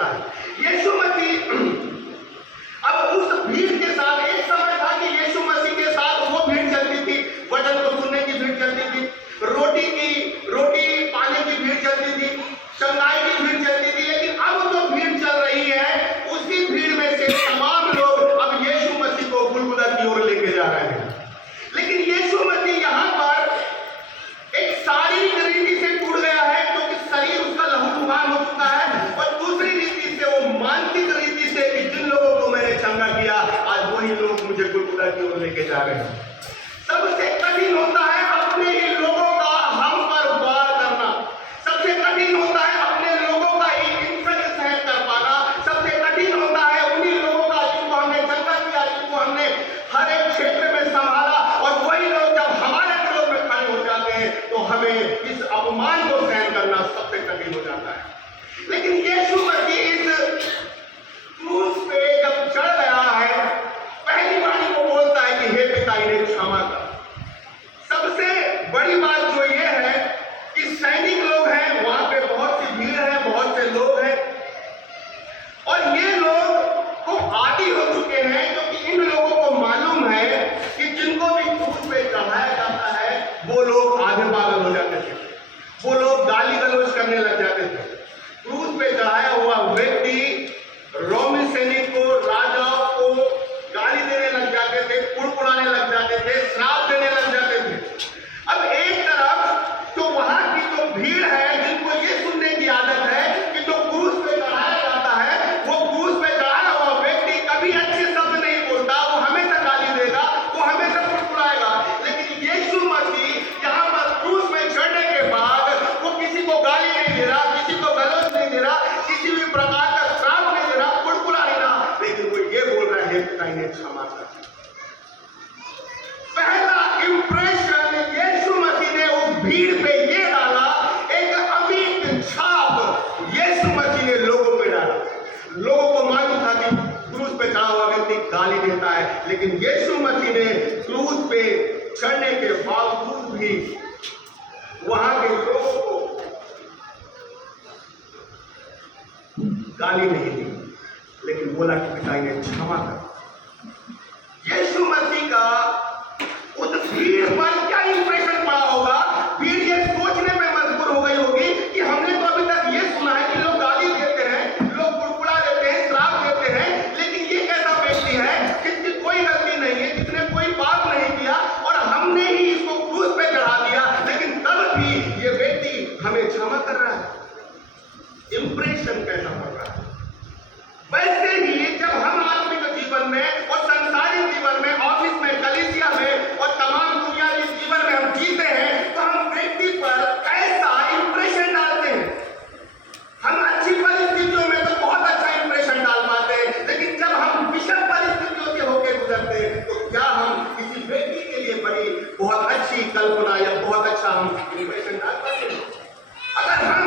होता है। यीशु मसीह अब उस भीड़ के साथ, एक समय था कि यीशु मसीह के साथ वो भीड़ चलती थी, वचन को सुनने की भीड़ चलती थी, रोटी पाने की भीड़ चलती थी, शंघाई की भीड़ चलती थी। लेकिन अब जो भीड़ चल रही है, उसी भीड़ में से तमाम लोग अब यीशु मसीह को गुलगुला की ओर लेके जा रहे हैं। लेकिन यीशु मसीह यहाँ पर एक शारीरिक रीति से टूट गया है, क्योंकि शरीर उसका लहूलुहान हो चुका है, और दूसरी रीति से वो मानसिक रीति से कि जिन लोगों को मैंने चंगा किया, आज वही लोग मुझे गुलगुला की ओर लेके जा रहे हैं। सबसे कठिन होता है अपने ही लोगों का हम पर वार करना, सबसे कठिन होता है अपने लोगों का ही हिंसक सहन कर पाना, सबसे कठिन होता है उन्हीं लोगों का जिनको हमने चंगा किया, जिनको हमने हर एक क्षेत्र में संभाला, और वही लोग जब हमारे विरोध में खड़े हो जाते हैं तो हमें इस अपमान को सहन करना सबसे कठिन हो जाता है। लेकिन यीशु मसीह इस क्रूस पे जब चढ़ गया है, पहली बार वो बोलता है कि हे पिता इन्हें क्षमा कर। सबसे बड़ी बात जो ये है कि सैनिक लोग हैं, वहां पे बहुत सी भीड़ है, बहुत से लोग हैं, और ये लोग को आदी हो चुके हैं, क्योंकि इन लोगों को मालूम है कि जिनको भी क्रूस पे चढ़ाया जाता है वो लोग आधे पागल हो जाते थे, वो लोग गाली गलौज करने लग जाते थे। क्रूस पे चढ़ाया हुआ व्यक्ति रोमी सैनिक को, राजाओं को गाली देने लग जाते थे, कुड़कुड़ाने लग जाते थे, श्राप देने लग जाते थे। अब एक तरफ तो वहां की जो भीड़ है, जिनको ये सुनने की आदत है कि जो क्रूस पे चढ़ाया जाता है, वो क्रूस पे चढ़ाया हुआ व्यक्ति कभी अच्छे शब्द नहीं बोलता, वो हमेशा गाली देगा, वो हमेशा कुड़कुड़ाएगा। लेकिन यीशु मसीह यहाँ पर क्रूस में चढ़ने के बाद वो किसी को गाली नहीं दे रहा, किसी को गलौज नहीं दे रहा, किसी भी प्रकार का श्राप नहीं दे रहा, कुड़कुड़ा नहीं रहा, लेकिन वो ये बोल रहा है पिता इन्हें क्षमा कर। पहला इंप्रेशन यीशु मसीह ने उस भीड़ पे ये डाला, एक अमिट छाप यीशु मसीह ने लोगों पे डाला। लोगों को मालूम था कि क्रूस पे चढ़ा हुआ व्यक्ति गाली देता है, लेकिन यीशु मसीह ने क्रूस पे चढ़ने के बावजूद भी वहां के लोगों को गाली नहीं दी, लेकिन बोला कि पिता इन्हें क्षमा कर। यीशु मसीह का उस भीड़ पर क्या इंप्रेशन पड़ा होगा? भीड़ ये सोचने में मजबूर हो गई होगी कि हमने तो अभी तक ये सुना है कि लोग गाली देते हैं, लोग कुड़कुड़ा देते हैं, श्राप देते हैं, लेकिन ये कैसा व्यक्ति है जिसकी कोई गलती नहीं है, जिसने कोई पाप नहीं किया, और हमने ही इसको क्रूस पे चढ़ा दिया, लेकिन तब भी ये व्यक्ति हमें क्षमा कर रहा है। इंप्रेशन कैसा पड़ रहा है? वैसे ही जब हम आत्मिक जीवन में और संसारिक जीवन में, ऑफिस में, कलीसिया में और तमाम दुनियावी जीवन में हम जीते हैं, तो हम व्यक्ति पर कैसा इंप्रेशन डालते हैं? हम अच्छी परिस्थितियों में तो बहुत अच्छा इंप्रेशन डाल पाते हैं, लेकिन जब हम विषम परिस्थितियों से होकर गुजरते हैं तो क्या हम किसी व्यक्ति के लिए बड़ी बहुत अच्छी कल्पना या बहुत अच्छा हम इंप्रेशन डाल पाते हैं? अगर हम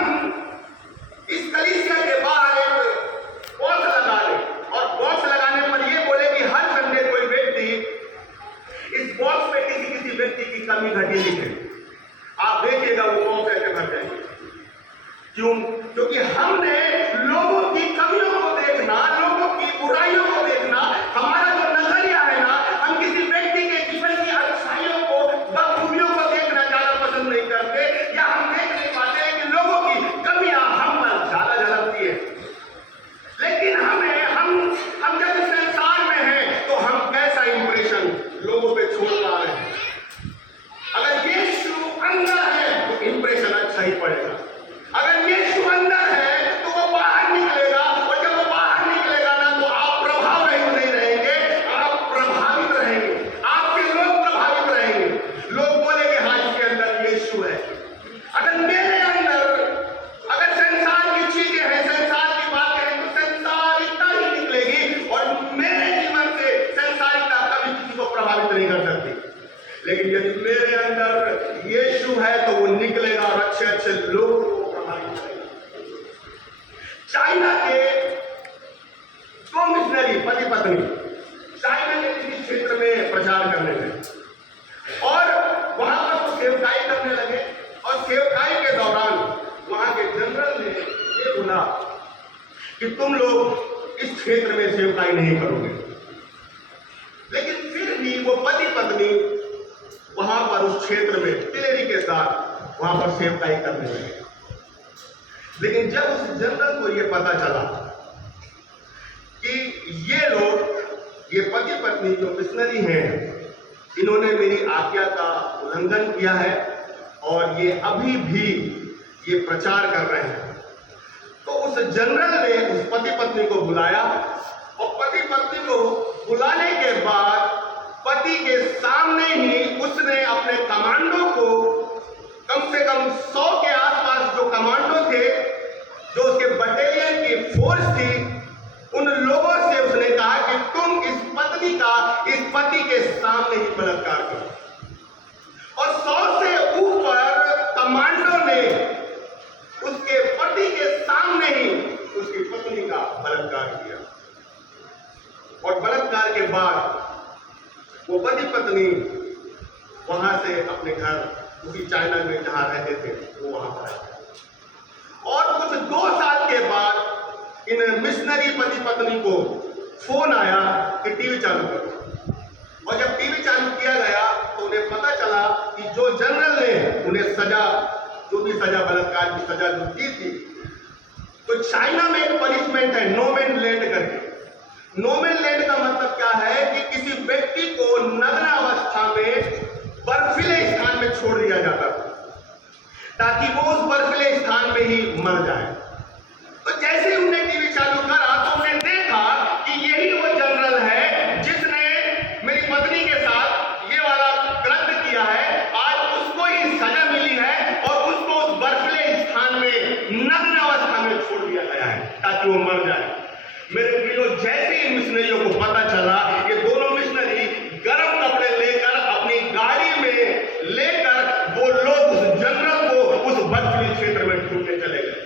इस कलीसिया के बाहर एक बॉक्स लगा ले, और बॉक्स लगाने पर ये बोले कि हर संडे कोई व्यक्ति इस बॉक्स पे किसी व्यक्ति की कमी घटी लिखे, आप देखिएगा वो बॉक्स ऐसे भर जाएंगे। क्यों? क्योंकि हमने लोगों की कमियों को देखना, लोगों की बुराइयों को देखना, हमारा जो नजरिया है ना, हम किसी व्यक्ति के जीवन की अच्छाइयों को, बखूबियों को देखना ज्यादा पसंद नहीं करते, या हम देख नहीं पाते कि लोगों की कमियां हम पर ज्यादा झलकती है। लेकिन हम जब इस संसार में हैं तो हम कैसा इंप्रेशन लोगों पे छोड़ पा रहे हैं? अगर यीशु अंदर है तो इंप्रेशन अच्छा ही पड़ेगा। अगर यीशु अंदर है तो वो बाहर निकलेगा, और जब वो बाहर निकलेगा ना, तो आप प्रभाव नहीं रहेंगे, आप प्रभावित रहेंगे, आपके लोग प्रभावित रहेंगे। लोग बोलेंगे हाँ इसके अंदर यीशु है। अगर मेरे अंदर अगर संसार की चीजें हैं, संसार की बातें हैं, तो संसारिकता ही निकलेगी, और मेरे जीवन से संसारिकता कभी किसी को प्रभावित नहीं कर सकती। लेकिन यदि मेरे अंदर यीशु है तो वो निकलेगा और अच्छे अच्छे लोगों को प्रभावित करेगा। चाइना के दो मिशनरी पति पत्नी चाइना के किसी क्षेत्र में प्रचार करने लगे, और वहां पर वो सेवकाई करने लगे, और सेवकाई के दौरान वहां के जनरल ने ये बोला कि तुम लोग इस क्षेत्र में सेवकाई नहीं करोगे, लेकिन फिर भी वो पति पत्नी वहां पर उस क्षेत्र में दिलेरी के साथ वहां पर सेवकाई करने लगे। लेकिन जब उस जनरल को यह पता चला कि ये लोग, ये पति पत्नी जो मिशनरी हैं, इन्होंने मेरी आज्ञा का उल्लंघन किया है और ये अभी भी ये प्रचार कर रहे हैं, तो उस जनरल ने उस पति पत्नी को बुलाया और पति पत्नी को बुलाने के बाद पति के सामने ही उसने अपने कमांडो को, कम से कम 100 के आसपास जो कमांडो थे, जो उसके बटालियन की फोर्स थी, उन लोगों से उसने कहा कि तुम इस पत्नी का इस पति के सामने ही बलात्कार करो। और 100 से ऊपर कमांडो ने उसके पति के सामने ही उसकी पत्नी का बलात्कार किया। और बलात्कार के बाद वो पति पत्नी वहां से अपने घर उसी चाइना में जहां रहते थे वो वहां पर आए। और कुछ 2 साल के बाद इन मिशनरी पति पत्नी को फोन आया कि टीवी चालू करो। और जब टीवी चालू किया गया तो उन्हें पता चला कि जो जनरल ने उन्हें सजा, जो भी सजा, बलात्कार की सजा जो दी थी, तो चाइना में एक पनिशमेंट है नो मैन लैंड करके। नो मैन लैंड का मतलब क्या है कि किसी व्यक्ति को नग्न अवस्था में बर्फीले स्थान में छोड़ दिया जाता था ताकि वो उस बर्फीले स्थान में ही मर जाए। तो जैसे ही उन्हें टीवी चालू करा तो उन्हें देखा कि यही वो जनरल है जिसने मेरी पत्नी के साथ ये वाला कृत्य किया है। आज उसको ही सजा मिली है और उसको उस बर्फीले स्थान में नग्न अवस्था में छोड़ दिया गया है ताकि वो मर जाए। मेरे प्रियो, जैसे ही मिशनरियों को पता चला, ये दोनों मिशनरी गर्म कपड़े लेकर अपनी गाड़ी में लेकर वो लोग उस जनरल को उस बर्फीले क्षेत्र में ढूंढने चले गए।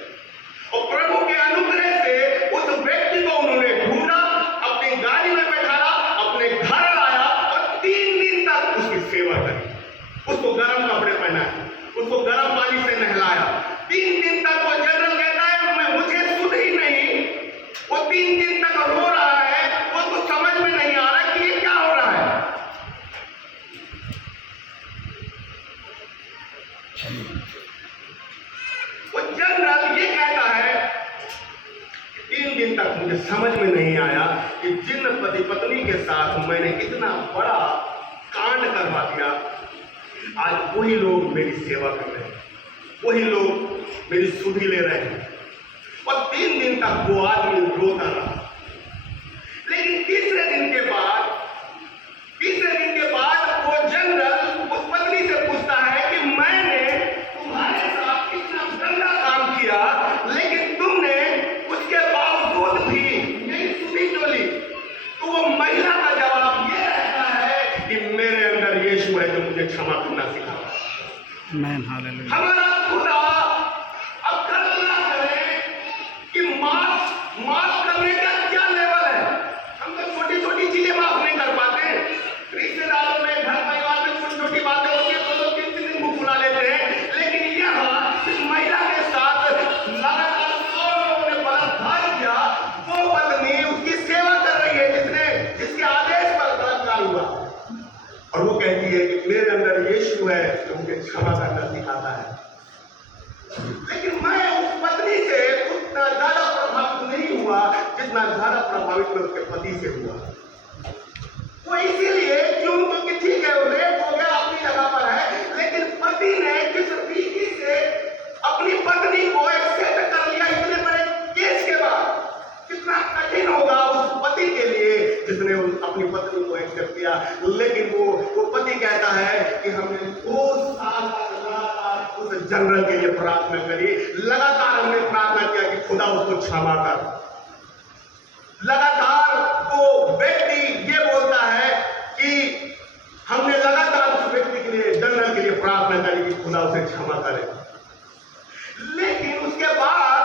और प्रभु के अनुग्रह से उस व्यक्ति को उन्होंने ढूंढा, अपनी गाड़ी में बैठाया, अपने घर लाया और 3 दिन तक उसकी सेवा करी। उसको गर्म कपड़े पहनाए, उसको गर्म पानी से नहलाया। 3 दिन तक वो जनरल कहता है मुझे सुध ही नहीं। वो 3 दिन तक रो रहा है, वो तो समझ में नहीं आ रहा कि ये क्या हो रहा है। वो जनरल ये कहता है 3 दिन तक मुझे समझ में नहीं आया कि जिन पति पत्नी के साथ मैंने इतना बड़ा कांड करवा दिया, आज वही लोग मेरी सेवा कर रहे हैं, वही लोग मेरी सुधि ले रहे हैं। और 3 दिन तक वो आदमी रोता रहा। लेकिन तीसरे दिन के बाद वो जनरल उस पत्नी से पूछता है कि मैंने तुम्हारे साथ इतना गंदा काम किया, लेकिन तुमने उसके बावजूद भी मेरी सुधि क्यों ली? तो वो महिला का जवाब ये रहता है कि मेरे अंदर यीशु है जो मुझे क्षमा करना सिखाता है। हमारा खुदा अब कल्पना करें कि माफ करने का क्या लेवल है। हम तो छोटी छोटी चीजें माफ नहीं कर पाते। रिश्तेदारों में, घर परिवार में छोटी छोटी बातें होती है, 2-3 दिन मुंह फुला लेते हैं। लेकिन यहाँ इस महिला के साथ लगातार 100 लोगों ने बलात्कार किया। वो पत्नी उसकी सेवा कर रही है जिसके आदेश पर बलात्कार हुआ, और वो कहती है कि मेरे अंदर यीशु है जो मुझे क्षमा करना सिखाता है। लेकिन मैं उस पत्नी से उतना ज्यादा प्रभावित नहीं हुआ जितना ज्यादा प्रभावित मैं उसके पति से हुआ। वो इसीलिए क्यों, क्योंकि ठीक है वो रेप हो गया, अपनी जगह पर है, लेकिन पति ने किस रीति से अपनी पत्नी को एक्सेप्ट कर लिया इतने बड़े केस के बाद। कितना कठिन होगा उस पति के लिए जिसने अपनी पत्नी को एक्सेप्ट किया। लेकिन वो पति कहता है कि हमने 2 साल लगातार उस जनरल के लिए प्रार्थना करी, लगातार हमने प्रार्थना किया कि खुदा उसको क्षमा कर। लगातार वो व्यक्ति ये बोलता है कि हमने लगातार उस व्यक्ति के लिए, जनरल के लिए प्रार्थना करी कि खुदा उसे क्षमा करे। लेकिन उसके बाद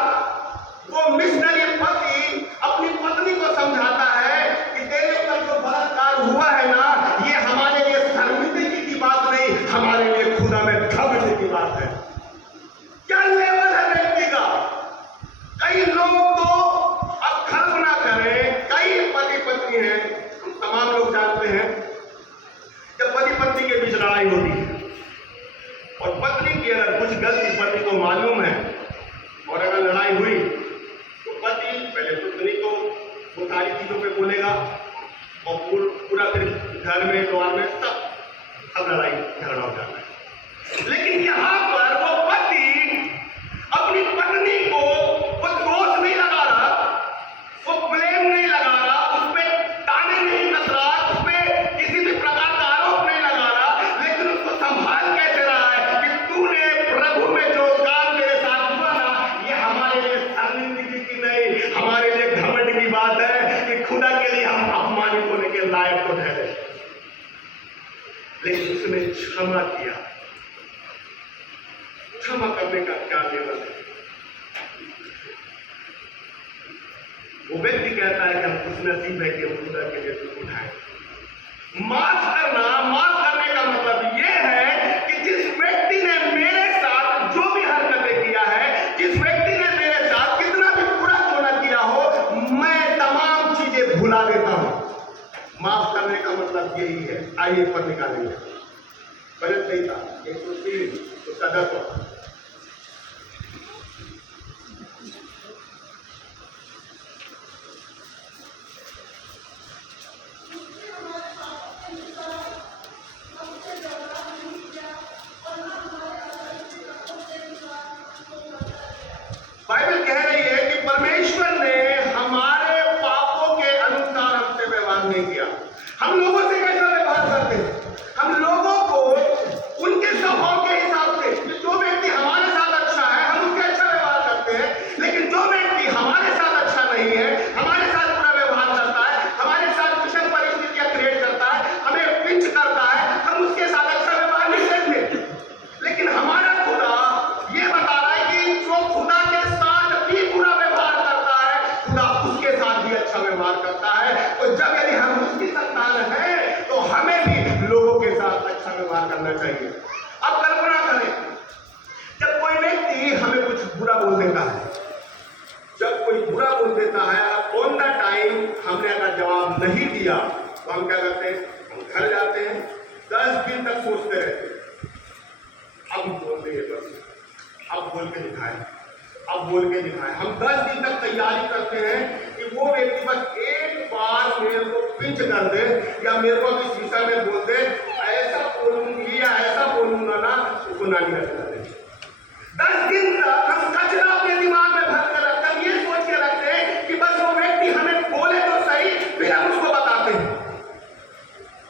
वो मिशनरी पति अपनी पत्नी को समझाता है कि तेरे ऊपर जो बलात्कार हुआ है ना, ये हमारे लिए शर्मिंदगी की बात नहीं, हमारे लिए खुदा में घमंड की बात है। क्या लेवल है व्यक्ति का। कई लोग तो होती है, हम तमाम लोग जानते हैं, जब पति पत्नी के बीच लड़ाई होती है और पत्नी की अगर कुछ गलती पति को मालूम है और अगर लड़ाई हुई तो पति पहले पत्नी को वो सारी चीजों पे बोलेगा और पूरा फिर घर में द्वार में सब लड़ाई झगड़ा हो जाता है। लेकिन यहाँ पर वो पति अपनी पत्नी को वो दोष नहीं लगा रहा, वो ब्लेम नहीं लगा रहा, उसपे ताने नहीं कस रहा, उसपे किसी भी प्रकार का आरोप नहीं लगा रहा, लेकिन उसको संभाल कैसे रहा है कि तूने प्रभु में जो काम मेरे साथ हुआ ना, ये हमारे लिए शर्मिंदगी की नहीं, हमारे लिए घमंड की बात है कि खुदा के लिए हम अपमानित होने के लायक तो ठहरे। लेकिन उसने क्षमा किया। क्षमा करने का क्या लेवल है? वो व्यक्ति कहता है कि हम खुश नसीब है कि हम खुदा के लिए दुख उठाए। माफ करने का मतलब यह है कि जिस व्यक्ति ने मेरे साथ जो भी हरकतें किया है, जिस व्यक्ति ने मेरे साथ कितना भी बुरा क्यों न किया हो, मैं तमाम चीजें भुला देता हूं। माफ करने का मतलब यही है। आइए पर निकालेंगे। गलत नहीं था, 103 उसका 10। बाइबल कह रही है कि परमेश्वर ने हमारे पापों के अनुसार हमसे व्यवहार नहीं किया। हम लोगों से कैसा व्यवहार करते हैं? हम लोगों को उनके स्वभाव के हिसाब से, जो व्यक्ति हमारे साथ अच्छा है हम उसके अच्छा व्यवहार करते हैं, लेकिन जो व्यक्ति हमारे साथ अच्छा नहीं है, हमारे साथ बुरा व्यवहार करता है, हमारे साथ विषम परिस्थितियां क्रिएट करता है, हमें पिंच करता है, हम उसके साथ अच्छा व्यवहार नहीं करते। लेकिन हमारा खुदा ये बता रहा है कि जो खुदा के साथ भी बुरा व्यवहार करता है, खुदा उसके साथ भी अच्छा व्यवहार करता है। तो जब यदि हम उसकी संतान हैं तो हमें भी लोगों के साथ अच्छा व्यवहार करना चाहिए। अब कल्पना करें, जब कोई व्यक्ति हमें कुछ बुरा बोल देता है, जब कोई बुरा बोल देता है, ऑन द टाइम हमने अगर जवाब नहीं दिया तो हम क्या करते हैं? हम घर जाते हैं, 10 दिन तक सोचते रहते हैं, अब बोल देंगे, बस अब बोल के दिखाए, अब बोल के दिखाए। हम 10 दिन तक तैयारी करते हैं कि वो व्यक्ति बस एक बार मेरे को पिंच कर दे या मेरे को इस विषय में बोल दे, ऐसा बोलूंगी या ऐसा बोलूंगा ना, उसको नानी रखना दे। 10 दिन तक हम कचरा अपने दिमाग में भर कर रखते हैं, ये सोच के रखते हैं कि बस वो व्यक्ति हमें बोले तो सही, फिर हम उसको बताते हैं।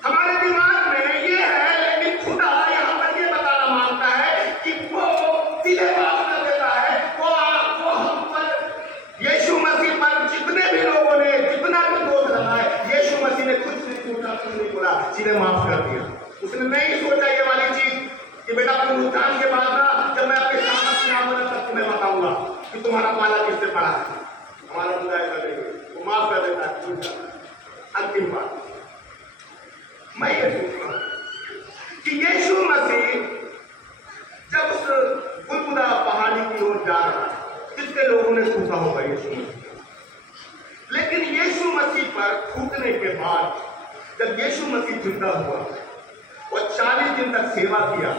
हमारे दिमाग में ये है, लेकिन खुदा यहाँ पर ये बताना मांगता है कि वो सीधे बात कर देता है। वो हम पर यीशु मसीह पर जितने भी लोगों ने जितना भी दोष लगाए, यीशु मसीह ने कुछ नहीं बोला, सीधे माफ कर दिया। उसने नहीं सोचा ये वाली चीज कि बेटा पुनरुत्थान के बाद ना, जब मैं अपने सामने आऊंगा तब तुम्हें बताऊंगा कि तुम्हारा पाला किससे पड़ा है। हमारा खुदा ऐसा नहीं है, वो माफ कर देता है। अंतिम बात मैं ये सोच रहा हूं कि यीशु मसीह जब उस गुलगुदा पहाड़ी की ओर जा रहा है, कितने लोगों ने थूका होगा यीशु मसीह, लेकिन यीशु मसीह पर थूकने के बाद जब यीशु मसीह जिंदा हुआ और 40 दिन तक सेवा किया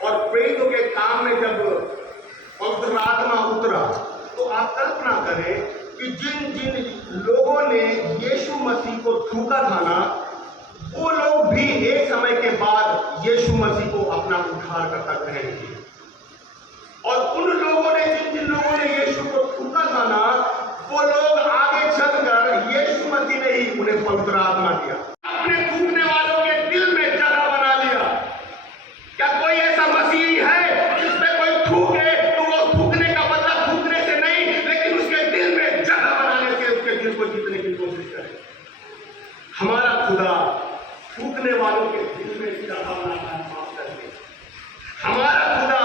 और प्रेरितों के काम में जब पवित्र आत्मा उतरा, तो आप कल्पना करें कि जिन जिन लोगों ने यीशु मसीह को थूका था ना, वो लोग भी एक समय के बाद यीशु मसीह को अपना उद्धारकर्ता ग्रहण किए। और उन लोगों ने जिन लोगों ने यीशु को थूका था ना, वो लोग आगे चलकर यीशु मसीह ने ही उन्हें पवित्र आत्मा दिया। अपने थूकने वालों के दिल में जगह बना लिया। क्या कोई ऐसा मसीह है जिसमें कोई थूके तो वो थूकने का बदला थूकने से नहीं, लेकिन उसके दिल में जगह बनाने से उसके दिल को जीतने की कोशिश करे? हमारा खुदा थूकने वालों के दिल में जगह बनाता है माफ करके। हमारा खुदा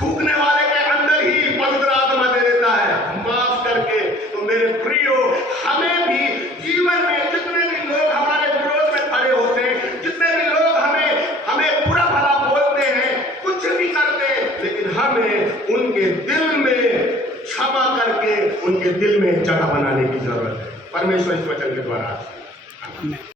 थूकने वाले के अंदर ही पवित्र आत्मा दे देता है माफ करके। तो मेरे प्रियो, हमें भी जीवन में जितने भी लोग हमारे विरोध में खड़े होते हैं, जितने भी लोग हमें बुरा भला बोलते हैं, कुछ भी करते हैं, लेकिन हमें उनके दिल में क्षमा करके उनके दिल में जगह बनाने की जरूरत है। परमेश्वर इस वचन के द्वारा